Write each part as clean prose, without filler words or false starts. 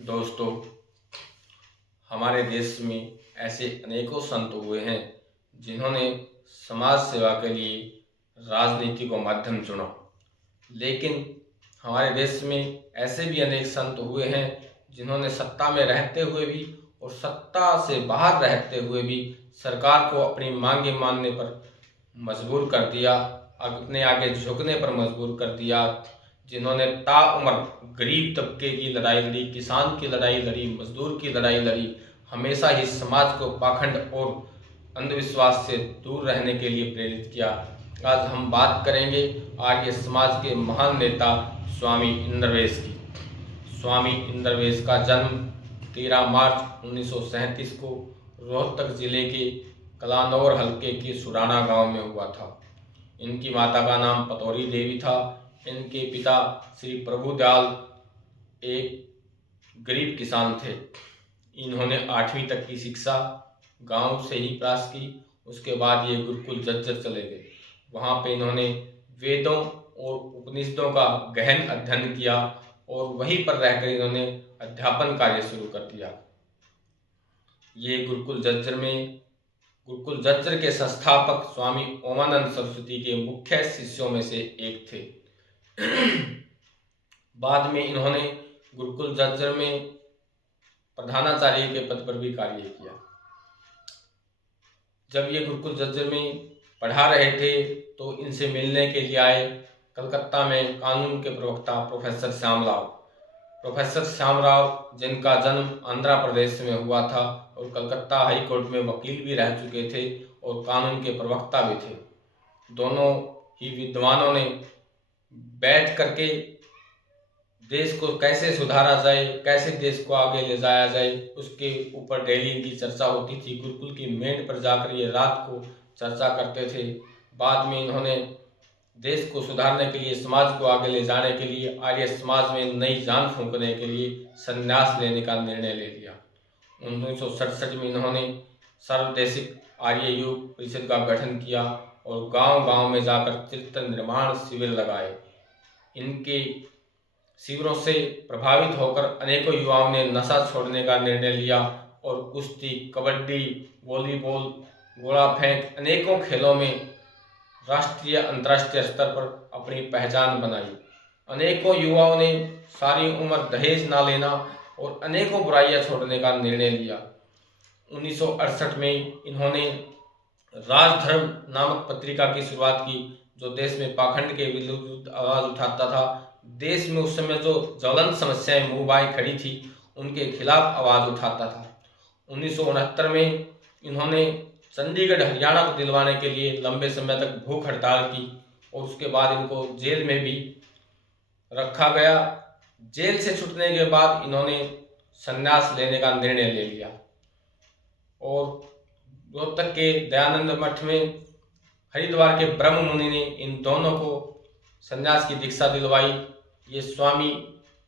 दोस्तों, हमारे देश में ऐसे अनेकों संत हुए हैं जिन्होंने समाज सेवा के लिए राजनीति को माध्यम चुना। लेकिन हमारे देश में ऐसे भी अनेक संत हुए हैं जिन्होंने सत्ता में रहते हुए भी और सत्ता से बाहर रहते हुए भी सरकार को अपनी मांगें मानने पर मजबूर कर दिया, अपने आगे झुकने पर मजबूर कर दिया। जिन्होंने ताउम्र गरीब तबके की लड़ाई लड़ी, किसान की लड़ाई लड़ी, मजदूर की लड़ाई लड़ी, हमेशा ही समाज को पाखंड और अंधविश्वास से दूर रहने के लिए प्रेरित किया। आज हम बात करेंगे आर्य समाज के महान नेता स्वामी इंद्रवेश की। स्वामी इंद्रवेश का जन्म 13 मार्च 1937 को रोहतक जिले के कलानौर हल्के के सुराना गांव में हुआ था। इनकी माता का नाम पतौरी देवी था। इनके पिता श्री प्रभुदयाल एक गरीब किसान थे। इन्होंने 8वीं तक की शिक्षा गांव से ही प्राप्त की। उसके बाद ये गुरुकुल जज्जर चले गए। वहाँ पे इन्होंने वेदों और उपनिषदों का गहन अध्ययन किया और वहीं पर रहकर इन्होंने अध्यापन कार्य शुरू कर दिया। ये गुरुकुल जज्जर के संस्थापक स्वामी ओमानंद सरस्वती के मुख्य शिष्यों में से एक थे। बाद में इन्होंने गुरुकुल जज्जर में प्रधानाचार्य के पद पर भी कार्य किया। जब ये गुरुकुल जज्जर में पढ़ा रहे थे तो इनसे मिलने के लिए आए कलकत्ता में कानून के प्रवक्ता प्रोफेसर श्याम राव जिनका जन्म आंध्र प्रदेश में हुआ था और कलकत्ता हाई कोर्ट में वकील भी रह चुके थे और कानून के प्रवक्ता भी थे। दोनों ही विद्वानों ने बैठ करके देश को कैसे सुधारा जाए, कैसे देश को आगे ले जाया जाए, उसके ऊपर डेली इनकी चर्चा होती थी। गुरुकुल की मेंढ पर जाकर ये रात को चर्चा करते थे। बाद में इन्होंने देश को सुधारने के लिए, समाज को आगे ले जाने के लिए, आर्य समाज में नई जान फूंकने के लिए संन्यास लेने का निर्णय ले लिया। 1967 में इन्होंने सर्वदेशिक आर्य योग परिषद का गठन किया और गांव-गांव में जाकर चरित्र निर्माण शिविर लगाए। इनके शिविरों से प्रभावित होकर अनेकों युवाओं ने नशा छोड़ने का निर्णय लिया और कुश्ती, कबड्डी, वॉलीबॉल, गोला फेंक अनेकों खेलों में राष्ट्रीय अंतर्राष्ट्रीय स्तर पर अपनी पहचान बनाई। अनेकों युवाओं ने सारी उम्र दहेज ना लेना और अनेकों बुराइयां छोड़ने का निर्णय लिया। 1968 में इन्होंने राजधर्म नामक पत्रिका की शुरुआत की, जो देश में पाखंड के विरुद्ध आवाज उठाता था। देश में उस समय जो ज्वलंत समस्याएं मुंह बाएं खड़ी थी उनके खिलाफ आवाज उठाता था। 1969 में इन्होंने चंडीगढ़ हरियाणा को दिलवाने के लिए लंबे समय तक भूख हड़ताल की और उसके बाद इनको जेल में भी रखा गया। जेल से छूटने के बाद इन्होंने संन्यास लेने का निर्णय ले लिया और रोहतक के दयानंद मठ में हरिद्वार के ब्रह्म मुनि ने इन दोनों को संन्यास की दीक्षा दिलवाई। ये स्वामी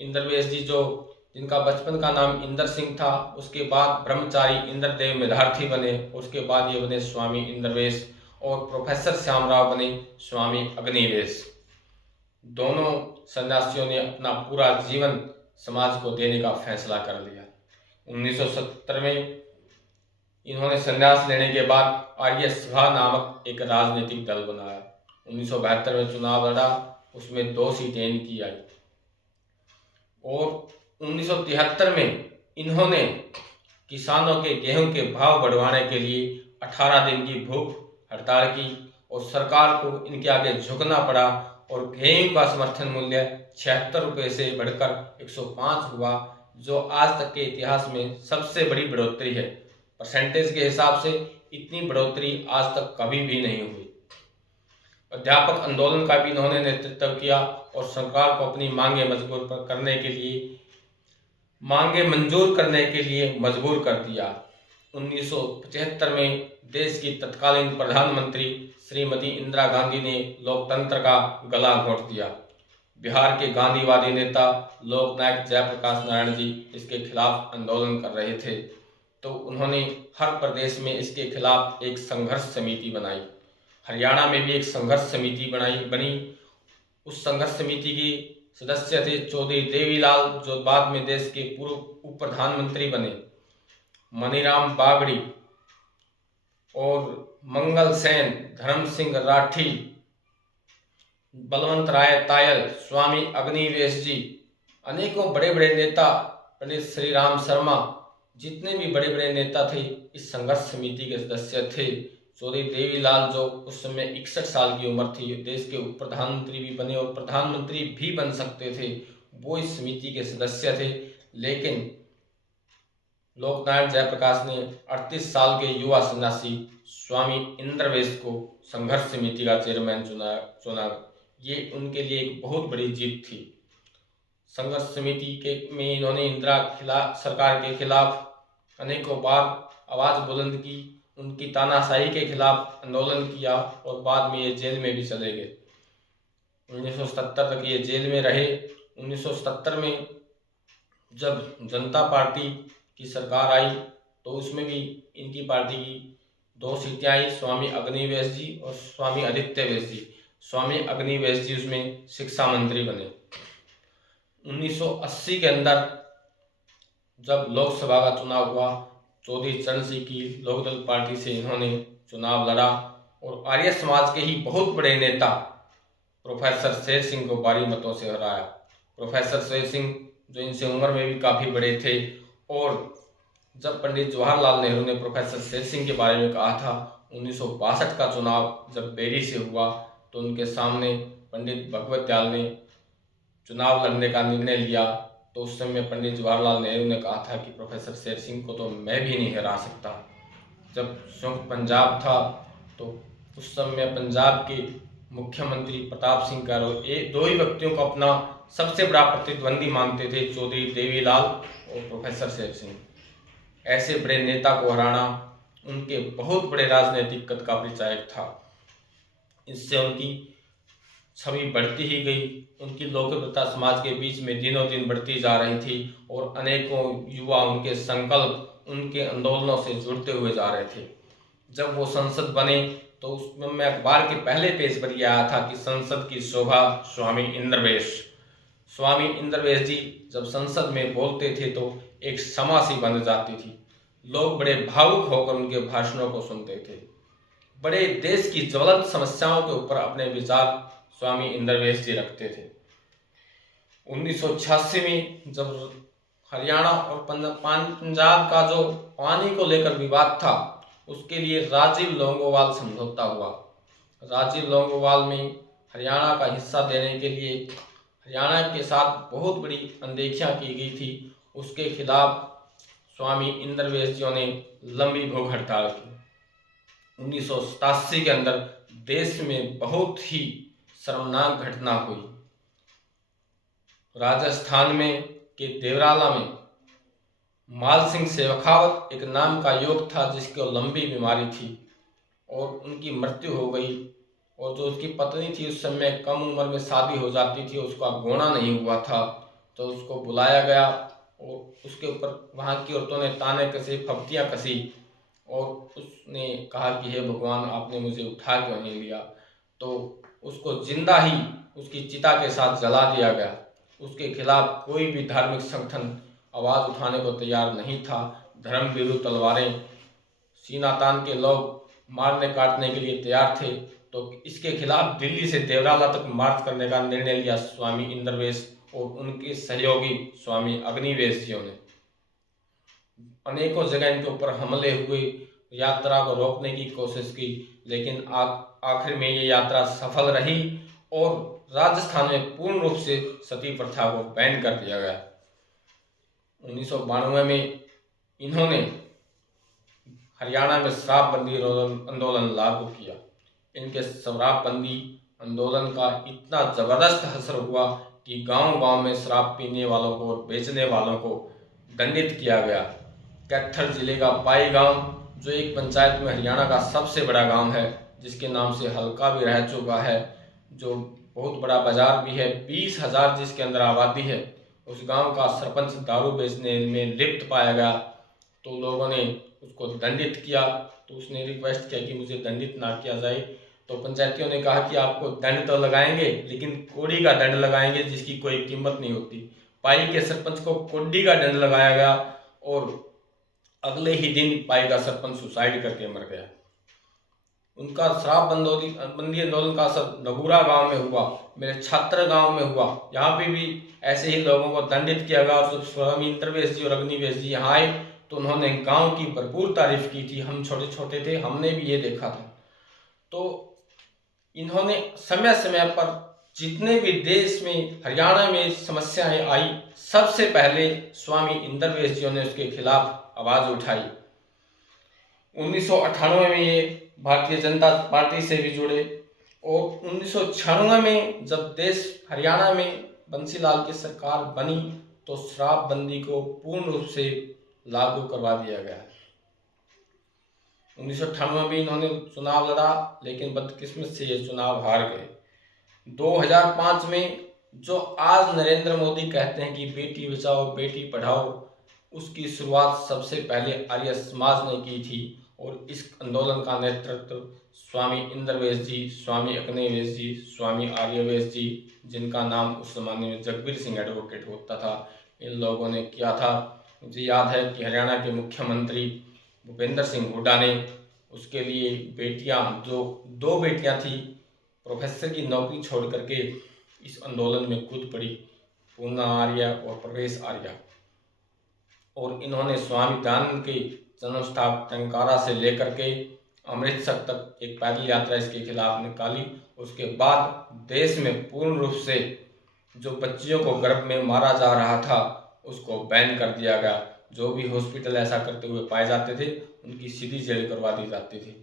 इंद्रवेश जी, जो जिनका बचपन का नाम इंद्र सिंह था, उसके बाद ब्रह्मचारी इंद्रदेव मेधार्थी बने, उसके बाद ये बने स्वामी इंद्रवेश और प्रोफेसर श्यामराव बने स्वामी अग्निवेश। दोनों सन्यासियों ने अपना पूरा जीवन समाज को देने का फैसला कर लिया। 1970 में इन्होंने संन्यास लेने के बाद आर्य सभा नामक एक राजनीतिक दल बनाया। 1972 में चुनाव लड़ा, उसमें 2 सीटें इनकी आई और 1973 में इन्होंने किसानों के गेहूं के भाव बढ़वाने के लिए 18 दिन की भूख हड़ताल की और सरकार को इनके आगे झुकना पड़ा और गेहूं का समर्थन मूल्य 76 रुपये से बढ़कर 105 हुआ, जो आज तक के इतिहास में सबसे बड़ी बढ़ोतरी है। परसेंटेज के हिसाब से इतनी बढ़ोतरी आज तक कभी भी नहीं हुई। अध्यापक आंदोलन का भी इन्होंने नेतृत्व किया और सरकार को अपनी मांगे मंजूर करने के लिए मजबूर कर दिया। 1975 में देश की तत्कालीन प्रधानमंत्री श्रीमती इंदिरा गांधी ने लोकतंत्र का गला घोंट दिया। बिहार के गांधीवादी नेता लोकनायक जयप्रकाश नारायण जी इसके खिलाफ आंदोलन कर रहे थे, तो उन्होंने हर प्रदेश में इसके खिलाफ एक संघर्ष समिति बनाई। हरियाणा में भी एक संघर्ष समिति बनी। उस संघर्ष समिति की सदस्य थे चौधरी देवीलाल, जो बाद में देश के पूर्व उप प्रधानमंत्री बने। मनीराम बागड़ी और मंगल सेन, धर्म सिंह राठी, बलवंत राय तायल, स्वामी अग्निवेश जी, अनेकों बड़े बड़े नेता, पंडित श्री राम शर्मा, जितने भी बड़े बड़े नेता थे इस संघर्ष समिति के सदस्य थे। चौधरी देवीलाल जो उस समय 61 साल की उम्र थी, देश के उप प्रधानमंत्री भी बने और प्रधानमंत्री भी बन सकते थे, वो इस समिति के सदस्य थे। लेकिन लोकनायक जयप्रकाश ने 38 साल के युवा सन्यासी स्वामी इंद्रवेश को संघर्ष समिति का चेयरमैन चुना। ये उनके लिए एक बहुत बड़ी जीत थी। संघर्ष समिति में इन्होंने इंदिरा सरकार के खिलाफ अनेकों बार आवाज़ बुलंद की, उनकी तानाशाही के खिलाफ आंदोलन किया और बाद में ये जेल में भी चले गए। 1977 तक ये जेल में रहे। 1977 में जब जनता पार्टी की सरकार आई तो उसमें भी इनकी पार्टी की 2 सीटें आई, स्वामी अग्निवेश जी और स्वामी आदित्यवेश जी। स्वामी अग्निवेश जी उसमें शिक्षा मंत्री बने। 1980 के अंदर जब लोकसभा का चुनाव हुआ, चौधरी चरण सिंह की लोकदल पार्टी से इन्होंने चुनाव लड़ा और आर्य समाज के ही बहुत बड़े नेता प्रोफेसर शेर सिंह को भारी मतों से हराया। प्रोफेसर शेर सिंह जो इनसे उम्र में भी काफ़ी बड़े थे, और जब पंडित जवाहरलाल नेहरू ने प्रोफेसर शेर सिंह के बारे में कहा था, 1962 का चुनाव जब बेरी से हुआ तो उनके सामने पंडित भगवत दयाल ने चुनाव लड़ने का निर्णय लिया। तो उस समय पंडित जवाहरलाल नेहरू ने कहा था कि प्रोफेसर शेर सिंह को तो मैं भी नहीं हरा सकता। जब संयुक्त पंजाब था तो उस समय पंजाब के मुख्यमंत्री प्रताप सिंह कारोल 2 ही व्यक्तियों को अपना सबसे बड़ा प्रतिद्वंदी मानते थे, चौधरी देवीलाल और प्रोफेसर शेर सिंह। ऐसे बड़े नेता को हराना उनके बहुत बड़े राजनीतिक कद का परिचायक था। इससे उनकी छवि बढ़ती ही गई, उनकी लोकप्रियता समाज के बीच में दिनों दिन बढ़ती जा रही थी और अनेकों युवा उनके संकल्प, उनके आंदोलनों से जुड़ते हुए जा रहे थे। जब वो संसद बने तो उसमें मैं अखबार के पहले पेज पर यह आया था कि संसद की शोभा स्वामी इंद्रवेश। स्वामी इंद्रवेश जी जब संसद में बोलते थे तो एक समा सी बन जाती थी। लोग बड़े भावुक होकर उनके भाषणों को सुनते थे। बड़े देश की ज्वलंत समस्याओं के ऊपर अपने विचार स्वामी इंद्रवेश जी रखते थे। 1986 में जब हरियाणा और पंजाब का जो पानी को लेकर विवाद था, उसके लिए राजीव लोंगोवाल समझौता हुआ। राजीव लोंगोवाल में हरियाणा का हिस्सा देने के लिए हरियाणा के साथ बहुत बड़ी अनदेखियां की गई थी। उसके खिलाफ स्वामी इंद्रवेश जी ने लंबी भूख हड़ताल की। 1987 के अंदर देश में बहुत ही शर्मनाक घटना हुई। राजस्थान में के देवराला में माल सिंह शेखावत एक नाम का युवक था जिसको लंबी बीमारी थी और उनकी मृत्यु हो गई। और जो उसकी पत्नी थी उस समय कम उम्र में शादी हो जाती थी, उसका गोना नहीं हुआ था, तो उसको बुलाया गया और उसके ऊपर वहाँ की औरतों ने ताने कसे, फप्तियाँ कसी और उसने कहा कि हे भगवान, आपने मुझे उठा क्यों नहीं लिया। तो उसको जिंदा ही उसकी चिता के साथ जला दिया गया। उसके खिलाफ कोई भी धार्मिक संगठन आवाज़ उठाने को तैयार नहीं था। धर्म विरुद्ध तलवारें सीना तान के लोग मारने काटने के लिए तैयार थे। तो इसके खिलाफ दिल्ली से देवराला तक मार्च करने का निर्णय लिया स्वामी इंद्रवेश और उनके सहयोगी स्वामी अग्निवेश जियों ने। अनेकों जगह इनके ऊपर हमले हुए, यात्रा को रोकने की कोशिश की, लेकिन आखिर में ये यात्रा सफल रही और राजस्थान में पूर्ण रूप से सती प्रथा को बैन कर दिया गया। 1992 में इन्होंने हरियाणा में शराबबंदी आंदोलन लागू किया। इनके शराबबंदी आंदोलन का इतना ज़बरदस्त असर हुआ कि गांव-गांव में शराब पीने वालों को और बेचने वालों को दंडित किया गया। कैथर जिले का पाई गांव, जो एक पंचायत में हरियाणा का सबसे बड़ा गांव है, जिसके नाम से हल्का भी रह चुका है, जो बहुत बड़ा बाजार भी है, 20,000 जिसके अंदर आबादी है, उस गांव का सरपंच दारू बेचने में लिप्त पाया गया। तो लोगों ने उसको दंडित किया। तो उसने रिक्वेस्ट किया कि मुझे दंडित ना किया जाए। तो पंचायतियों ने कहा कि आपको दंड तो लगाएंगे, लेकिन कोड़ी का दंड लगाएंगे जिसकी कोई कीमत नहीं होती। पाई के सरपंच को कोड्डी का दंड लगाया गया और अगले ही दिन पाई का सरपंच सुसाइड करके मर गया। उनका शराब बंदी आंदोलन का असर नगूरा गांव में हुआ, मेरे छात्र गांव में हुआ। यहाँ पे भी ऐसे ही लोगों को दंडित किया गया। और जब स्वामी इंद्रवेश जी और अग्निवेश जी यहाँ आए तो उन्होंने गांव की भरपूर तारीफ की थी। हम छोटे छोटे थे, हमने भी ये देखा था। तो इन्होंने समय समय पर जितने भी देश में, हरियाणा में समस्याएं आई, सबसे पहले स्वामी इंद्रवेश जी ने उसके खिलाफ आवाज उठाई। 1998 में ये भारतीय जनता पार्टी से भी जुड़े और 1996 में जब देश हरियाणा में बंसीलाल की सरकार बनी तो शराबबंदी को पूर्ण रूप से लागू करवा दिया गया। 1998 में इन्होंने चुनाव लड़ा, लेकिन बदकिस्मत से ये चुनाव हार गए। 2005 में जो आज नरेंद्र मोदी कहते हैं कि बेटी बचाओ बेटी पढ़ाओ, उसकी शुरुआत सबसे पहले आर्य समाज ने की थी। और इस आंदोलन का नेतृत्व स्वामी इंद्रवेश जी, स्वामी अग्निवेश जी, स्वामी आर्यवेश जी, जिनका नाम उस जमाने में जगबीर सिंह एडवोकेट होता था, इन लोगों ने किया था। मुझे याद है कि हरियाणा के मुख्यमंत्री भूपेंद्र सिंह हुड्डा ने उसके लिए बेटियां, जो 2 बेटियां थी, प्रोफेसर की नौकरी छोड़ करके इस आंदोलन में कूद पड़ी, पूर्णा आर्य और प्रवेश आर्य। और इन्होंने स्वामी दयानंद के जन्म स्थान टंकारा से लेकर के अमृतसर तक एक पैदल यात्रा इसके खिलाफ निकाली। उसके बाद देश में पूर्ण रूप से जो बच्चियों को गर्भ में मारा जा रहा था उसको बैन कर दिया गया। जो भी हॉस्पिटल ऐसा करते हुए पाए जाते थे उनकी सीधी जेल करवा दी जाती थी।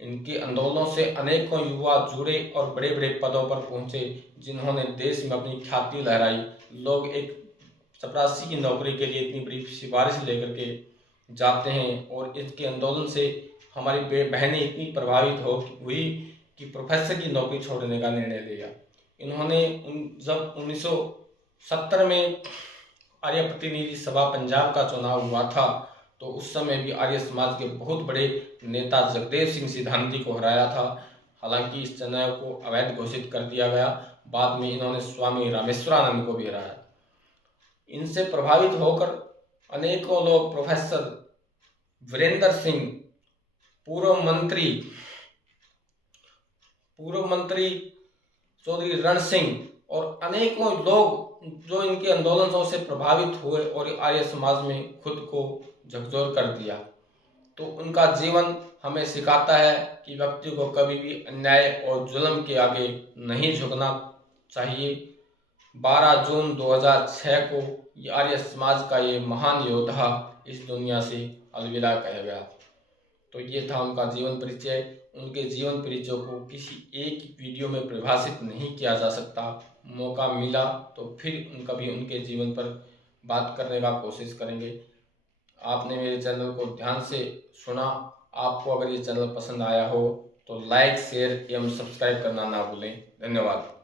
इनके आंदोलनों से अनेकों युवा जुड़े और बड़े बड़े पदों पर पहुंचे, जिन्होंने देश में अपनी ख्याति लहराई। लोग एक चपरासी की नौकरी के लिए इतनी बड़ी सिफारिश लेकर के जाते हैं। और इसके आंदोलन से हमारी बहनें इतनी प्रभावित हुई कि प्रोफेसर की नौकरी छोड़ने का निर्णय लिया। इन्होंने जब 1970 में आर्य प्रतिनिधि सभा पंजाब का चुनाव हुआ था तो उस समय भी आर्य समाज के बहुत बड़े नेता जगदेव सिंह सिद्धांती को हराया था। हालांकि इस चुनाव को अवैध घोषित कर दिया गया। बाद में इन्होंने स्वामी रामेश्वरानंद को भी हराया। इनसे प्रभावित होकर अनेकों लोग, प्रोफेसर वीरेंद्र सिंह, पूर्व मंत्री चौधरी रण सिंह और अनेकों लोग जो इनके आंदोलनों से प्रभावित हुए और आर्य समाज में खुद को झकझोर कर दिया। तो उनका जीवन हमें सिखाता है कि व्यक्ति को कभी भी अन्याय और जुल्म के आगे नहीं झुकना चाहिए। 12 जून 2006 को आर्य समाज का ये महान योद्धा इस दुनिया से अलविदा कह गया। तो ये था उनका जीवन परिचय। उनके जीवन परिचय को किसी एक वीडियो में परिभाषित नहीं किया जा सकता। मौका मिला तो फिर कभी उनके जीवन पर बात करने का कोशिश करेंगे। आपने मेरे चैनल को ध्यान से सुना। आपको अगर ये चैनल पसंद आया हो तो लाइक, शेयर एवं सब्सक्राइब करना ना भूलें। धन्यवाद।